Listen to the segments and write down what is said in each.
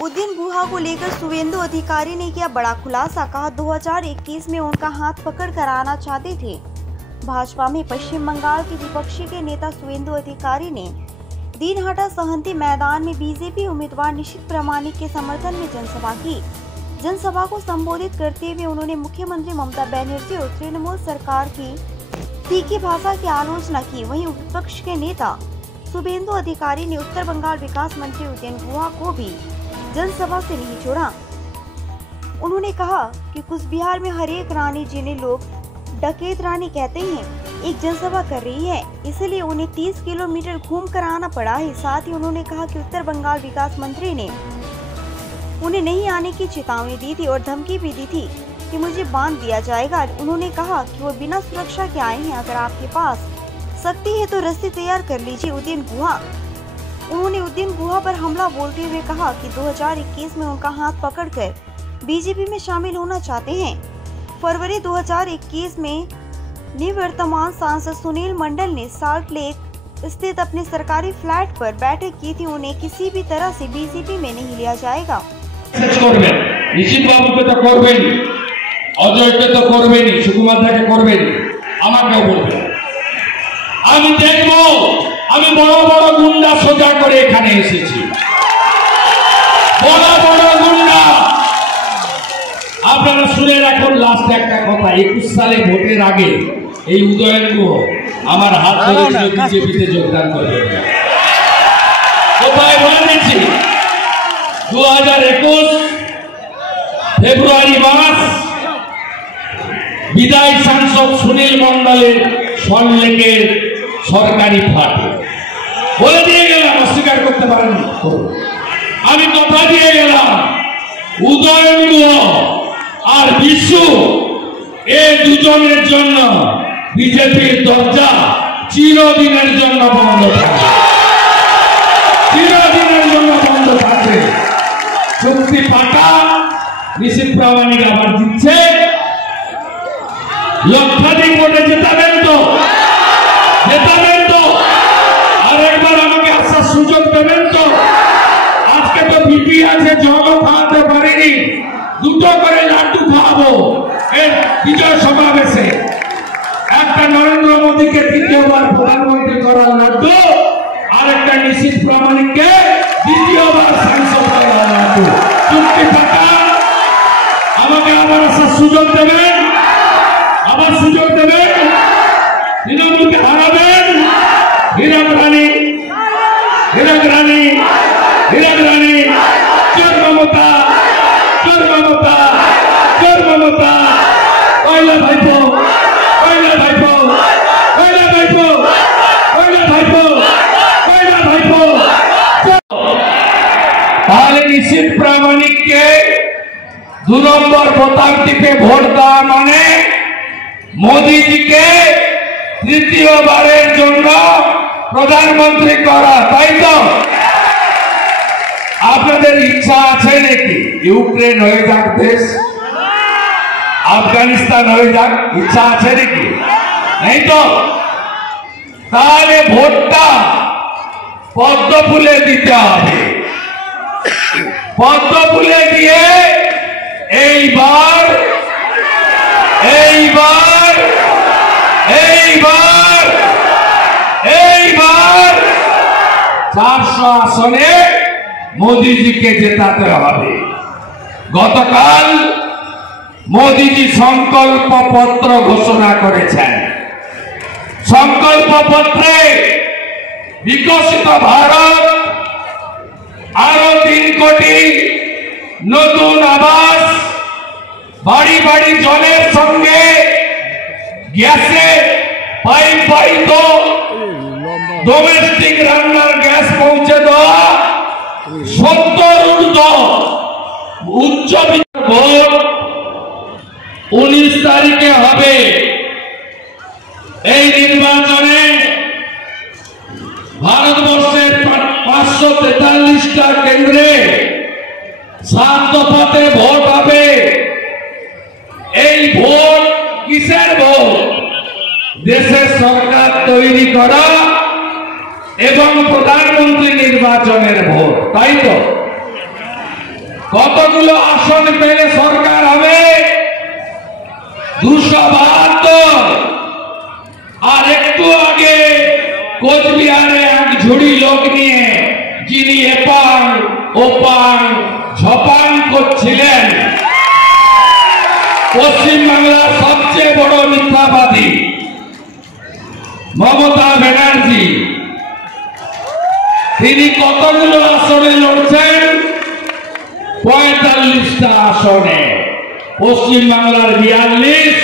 उदयन गुहा को लेकर शुभेंदु अधिकारी ने किया बड़ा खुलासा। कहा 2021 में उनका हाथ पकड़ कर आना चाहते थे। भाजपा में पश्चिम बंगाल के विपक्षी के नेता शुभेंदु अधिकारी ने दीनहाटा सहंती मैदान में बीजेपी उम्मीदवार निशित प्रामाणिक के समर्थन में जनसभा की। जनसभा को संबोधित करते हुए उन्होंने मुख्यमंत्री ममता बनर्जी और तृणमूल सरकार की तीखी भाषा की आलोचना की। वहीं विपक्ष के नेता शुभेंदु अधिकारी ने उत्तर बंगाल विकास मंत्री उदयन गुहा को भी जनसभा से नहीं छोड़ा। उन्होंने कहा कि कुचबिहार में हर एक रानी जिन्हें लोग डकैत रानी कहते हैं, एक जनसभा कर रही है, इसलिए उन्हें 30 किलोमीटर घूम कर आना पड़ा है। साथ ही उन्होंने कहा कि उत्तर बंगाल विकास मंत्री ने उन्हें नहीं आने की चेतावनी दी थी और धमकी भी दी थी कि मुझे बांध दिया जाएगा। उन्होंने कहा कि वो बिना सुरक्षा के आए हैं, अगर आपके पास शक्ति है तो रस्सी तैयार कर लीजिए। उदयन गुहा उन्होंने उदयन गुहा पर हमला बोलते हुए कहा कि 2021 में उनका हाथ पकड़कर बीजेपी में शामिल होना चाहते हैं। फरवरी 2021 में निवर्तमान सांसद सुनील मंडल ने साल्ट लेक स्थित अपने सरकारी फ्लैट पर बैठक की थी। उन्हें किसी भी तरह से बीजेपी में नहीं लिया जाएगा। निशित बाबू के तो करबेन, अजय के तो करबेन, सुकुमार दा के करबेन, আমাকেও বলবেন। আমি দেখব আমি বড় বড় গুন্ডা সোজা করে এখানে এসেছি, বড় বড় গুন্ডা। আপনারা শুনে রাখুন লাস্ট একটা কথা, 21 সালে ভোটের আগে এই উদয়ন গুহ আমার হাত ধরে বিজেপিতে যোগদান করবেন। কোথায় বলে দিচ্ছি, 2021 ফেব্রুয়ারি মাস বিদায়ী সাংসদ সুনীল মন্ডলের সল্লেকের সরকারি ফ্ল্যাটে বলে দিয়ে গেলাম, অস্বীকার করতে পারেন। আমি কথা দিয়ে গেলাম উদয়ন গুহ আর বিশু এই দুজনের জন্য বিজেপির দরজা চিরদিনের জন্য বন্ধ থাকবে, চিরদিনের জন্য বন্ধ থাকবে। চুক্তি পাকা, নিশিত প্রামাণিক আবার দিচ্ছে। লক্ষাধিক ভোটে জেতাবেন তো, জেতাবেন তো, আর একবার আমাকে আসার সুযোগ দেবেন তো। আজকে তো বিপি আছে, জলও খাওয়াতে পারিনি, দুটো করে লাড্ডু খাওয়াবো এর বিজয় সমাবেশে। একটা নরেন্দ্র মোদীকে তৃতীয়বার প্রধানমন্ত্রী করার লাড্ডু, আর একটা নিশিত প্রামাণিককে দ্বিতীয়বার সাংসদ করার লাড্ডু। চুক্তি পাকা, আমাকে আবার আসার সুযোগ দেবেন, আবার সুযোগ দেবেন, তৃণমূলকে হারাবেন। হীরক রানী, হীরক রানী, হীরক রানী, চোর মমতা, চোর মমতা, চোর মমতা। কয়লা ভাইপো, কয়লা ভাইপো, কয়লা ভাইপো, কয়লা ভাইপো, কয়লা ভাইপো। তাহলে নিশিত প্রামাণিককে 2 নম্বর বোতাম টিপে ভোট দেওয়া মানে মোদীজিকে তৃতীয়বারের জন্য প্রধানমন্ত্রী করা, তাই তো? আপনাদের ইচ্ছা আছে নাকি ইউক্রেন হয়ে যাক দেশ, আফগানিস্তান হয়ে যাক? ইচ্ছা আছে নাকি? নেই তো? তাহলে ভোটটা পদ্ম ফুলে দিতে হবে। পদ্ম ফুলে দিয়ে এইবার এইবার এইবার এইবার 400 আসনে মোদীজিকে জেতাতে হবে। গতকাল মোদীজি সংকল্প পত্র ঘোষণা করেছেন। সংকল্প পত্রে বিকশিত ভারত, আরো 3 কোটি নতুন আবাস, বাড়ি বাড়ি জলের সঙ্গে গ্যাসের পাইপ বাহিত ডোমেস্টিক রান্নার গ্যাস পৌঁছে দেওয়া, 70 ঊর্ধ্ব উচ্চবিত্ত ভোট 19 তারিখে হবে। এই নির্বাচনে ভারতবর্ষের 543টা কেন্দ্রে 7 দফাতে ভোট হবে। এই ভোট কিসের ভোট? দেশের সরকার তৈরি করা এবং প্রধানমন্ত্রী নির্বাচনের ভোট, তাই তো? কতগুলো আসন পেলে সরকার হবে? 272। আর একটু আগে কোচবিহারে এক ঝুড়ি লোক নিয়ে যিনি এপাং ওপাং ঝপাং করছিলেন, পশ্চিমবাংলার সবচেয়ে বড় মিথ্যাবাদী মমতা ব্যানার্জি, তিনি কতগুলো আসনে লড়ছেন? 45টা আসনে। পশ্চিমবাংলার 42,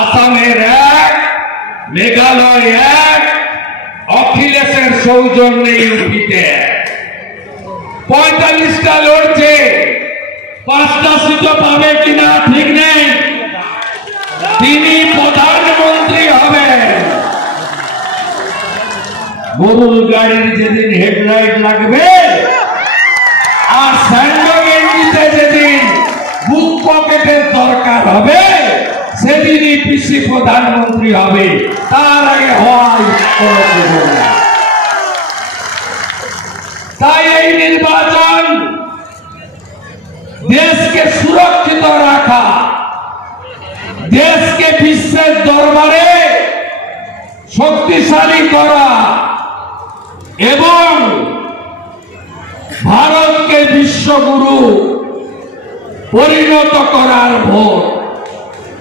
আসামের 1, মেঘালয় 1, অখিলেশের সৌজন্যে ইউপিতে 45টা লড়ছে। 5টা সিটও পাবে কিনা ঠিক নেই। তিনি প্রধানমন্ত্রী হবেন। গরুর গাড়ির যেদিন হেডলাইট লাগবে আর স্যান্ডো গেঞ্জিতে যেদিন বুক পকেটের দরকার হবে সেদিনই পিসি প্রধানমন্ত্রী হবে, তার আগে হয় কোনো সুযোগ নেই। তাই এই নির্বাচন দেশকে সুরক্ষিত রাখা, দেশকে বিশ্বের দরবারে শক্তিশালী করা এবং ভারতকে বিশ্বগুরু পরিণত করার ভোট।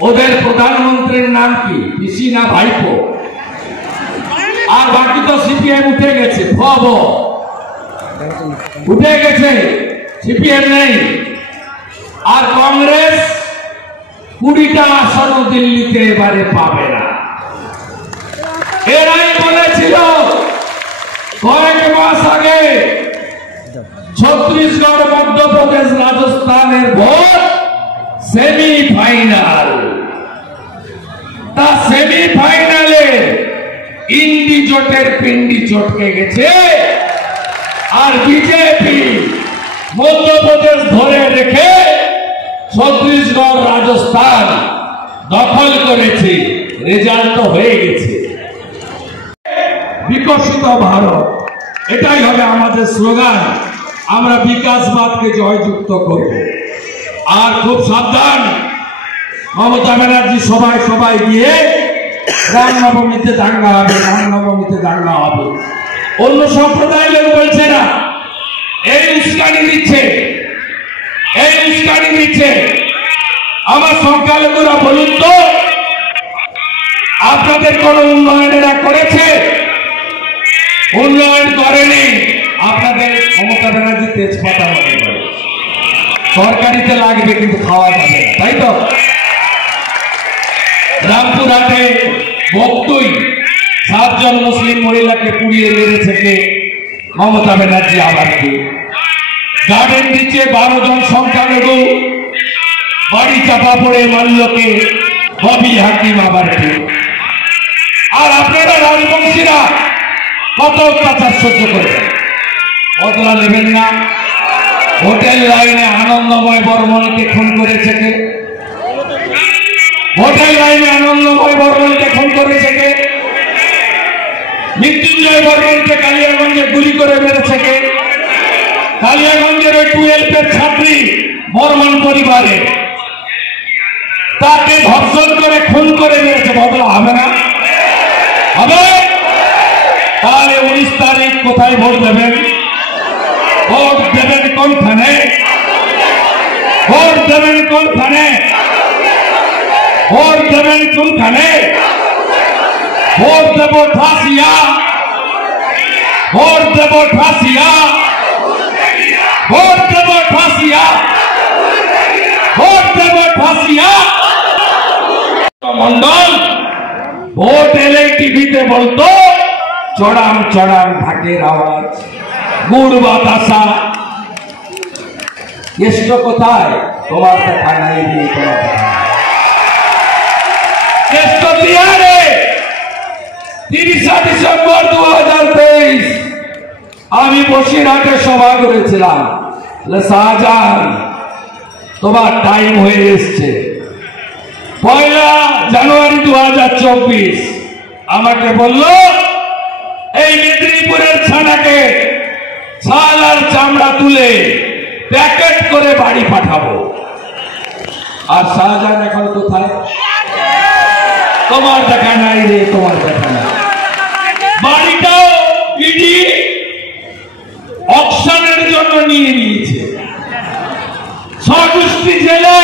ওদের প্রধানমন্ত্রীর নাম কি? পিসি না ভাইপো? আর বাকি তো সিপিএম উঠে গেছে, উঠে গেছে, সিপিএম নেই। আর কংগ্রেস 20টা আসন দিল্লিতে এবারে পাবে না। এরাই বলেছিল কয়েক মাস আগে ছত্তিশগড়, মধ্যপ্রদেশ, রাজস্থানের ভোট সেমিফাইনাল। তা সেমিফাইনালে ইন্ডি জোটের পিন্ডি চটকে গেছে আর বিজেপি মধ্যপ্রদেশ ধরে রেখে ছত্তিশগড়, রাজস্থান দখল করেছে। রেজাল্ট তো হয়ে গেছে। বিকশিত ভারত, এটাই হবে আমাদের স্লোগান। আমরা বিকাশবাদকে জয়যুক্ত করব। আর খুব সাবধান, মমতা ব্যানার্জি সবাই গিয়ে রামনবমীতে দাঙ্গা হবে, রামনবমীতে দাঙ্গা হবে। অন্য সম্প্রদায়ের লোক বলছে না, এই উস্কানি দিচ্ছে, এই উস্কানি দিচ্ছে। আমার সংখ্যালঘুরা বলুন তো, আপনাদের কোন উন্নয়নেরা করেছে? উন্নয়ন করেনি। আপনাদের মমতা ব্যানার্জি তেজপাতা মনে করে তরকারিতে লাগবে কিন্তু খাওয়া যাবে না, তাই তো? রামপুরহাটে বক্তই 7 জন মুসলিম মহিলাকে পুড়িয়ে মেরেছে কে? মমতা ব্যানার্জি। আবার কে? গার্ডেন দিচ্ছে 12 জন সংখ্যালঘু বাড়ি চাপা পড়ে মাল্যকে ববি হাকিম। আবার কে? আর আপনারা রাজবংশীরা কত অত্যাচার সহ্য করবেন? বদলা নেবেন না? হোটেল লাইনে আনন্দময় বর্মনকে খুন করেছে কে? হোটেল লাইনে আনন্দময় বর্মনকে খুন করেছে কে? মৃত্যুঞ্জয় বর্মনকে কালিয়াগঞ্জে গুলি করে মেরেছে কে? কালিয়াগঞ্জের ওই 12 ছাত্রী বর্মন পরিবারে, তাকে ধর্ষণ করে খুন করে মেরেছে। বদলা হবে না? হবে। তাহলে 19 তারিখ কোথায় ভোট দেবেন? ভোট দেবেন কোনখানে? ভোট দেবেন কোনখানে? ভোট দেবেন কোনখানে? ভোট দেব ঠাসিয়া, ভোট দেব ঠাসিয়া, ভোট দেব ঠাসিয়া, ভোট দেব ঠাসিয়া। মন্ডল ভোট এলে টিভিতে বলতো চড়াম চড়াম ঢাকের আওয়াজ, গুড় বাতাসা। কেষ্ট কোথায়? তোমার দেখা নাই। কেষ্ট বিহারে 30 ডিসেম্বর 2023 আমি বসিরহাটে সভা করেছিলাম। শাহজাহান, তোমার টাইম হয়ে এসছে। 1 জানুয়ারি 2024 আমাকে বলল এই মেদিনীপুরের ছানাকে ছাল আর চামড়া তুলে প্যাকেট করে বাড়ি পাঠাবো। আর শাহজাহান এখন কোথায়? তোমার দেখা নাই রে, তোমার দেখা নাই। বাড়িটাও ইডি অকশনের জন্য নিয়ে নিয়েছে। স্বগোষ্ঠী জেলে,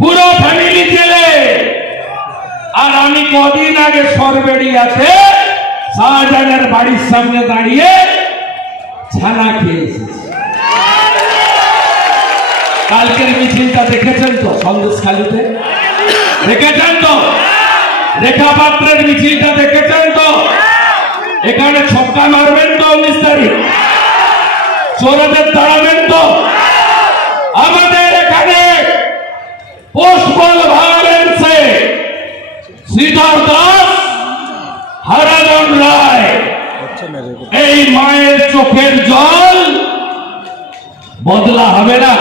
পুরো ফ্যামিলি জেলে। আর আমি কদিন আগে সরবেড়িয়াতে শাহজাহানের বাড়ির সামনে দাঁড়িয়ে ছানা খেয়ে এসেছি। কালকের মিছিলটা দেখেছেন তো? সন্দেশখালীতে দেখেছেন তো? রেখা পাত্রের মিছিলটা দেখেছেন তো? এখানে ছক্কা মারবেন তো 19 তারিখ? চোরদের দাঁড়াবেন তো? আমাদের এখানে পোস্টবল ভায়োলেন্সে শ্রীধর দাস, হারাধন রায়, এই মায়ের চোখের জল বদলা হবে না,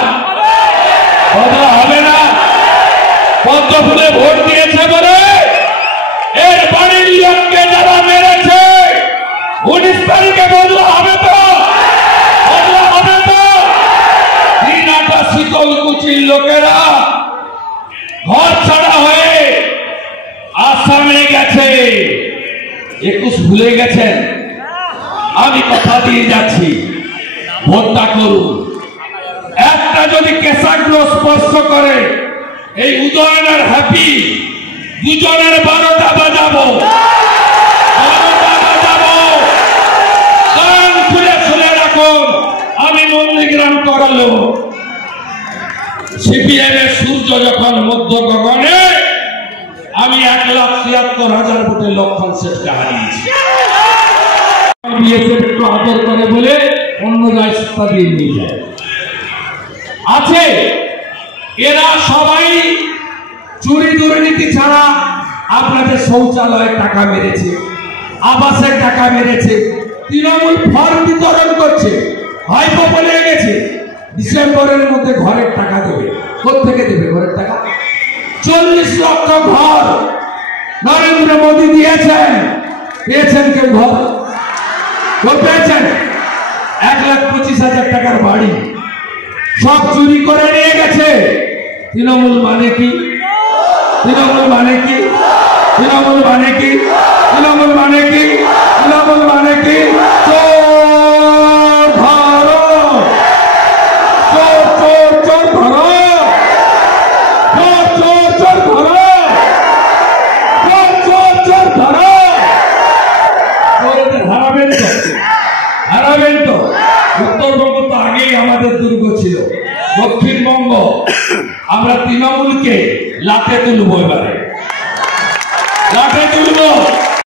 বদলা হবে না। পদ্ম ফুলে ভোট দিয়েছে বলে এর বাড়ির লোককে যারা মেরেছে 19 তারিখে বদলা হবে তো? বদলা হবে তো? দিনাটা শীতলকুচির লোকেরা ঘর ছাড়া হয়ে আসামে গেছে। 21 ভুলে গেছেন? আমি কথা দিয়ে যাচ্ছি, ভোটটা করুন। একটা যদি কেশাগ্র স্পর্শ করে এই উদয়ন আর হ্যাপি দুজনের 12টা বাজাবো, 12টা বাজাবো। কান খুলে শুনে রাখুন, আমি নন্দীগ্রাম করালো সিপিএম এর সূর্য যখন মধ্য গগনে, আমি 1,76,000 ভোটে লক্ষণ শেঠকে হারিয়েছি। বিএসএফ একটু আদর করে বলে অন্য রাস্তা দিয়ে নিয়ে যায় আছে। এরা সবাই চুরি দুর্নীতি ছাড়া আপনাদের শৌচালয়ের টাকা মেরেছে, আবাসের টাকা মেরেছে। তৃণমূল ফর্ম বিতরণ করছে, ভাইপো বলে গেছে ডিসেম্বরের মধ্যে ঘরের টাকা দেবে। কোথেকে দেবে ঘরের টাকা? 40 লক্ষ ঘর নরেন্দ্র মোদী দিয়েছেন। পেয়েছেন কেউ ঘর? পেয়েছেন? 1,25,000 টাকার বাড়ি সব চুরি করে নিয়ে গেছে। তৃণমূল মানে কি? তৃণমূল মানে কি? তৃণমূল মানে কি? তৃণমূল মানে কি? তৃণমূল মানে কি? চোর ধরো, চোর চোর চোর ধরো, চোর চোর চোর ধরো, চোর চোর চোর ধরো। চোরদের হারাবেন তো? হারাবেন তো? উত্তরবঙ্গ তো আগেই আমাদের দুর্গ ছিল। দক্ষিণবঙ্গ আমরা তৃণমূলকে লাতে তুলবো এবারে।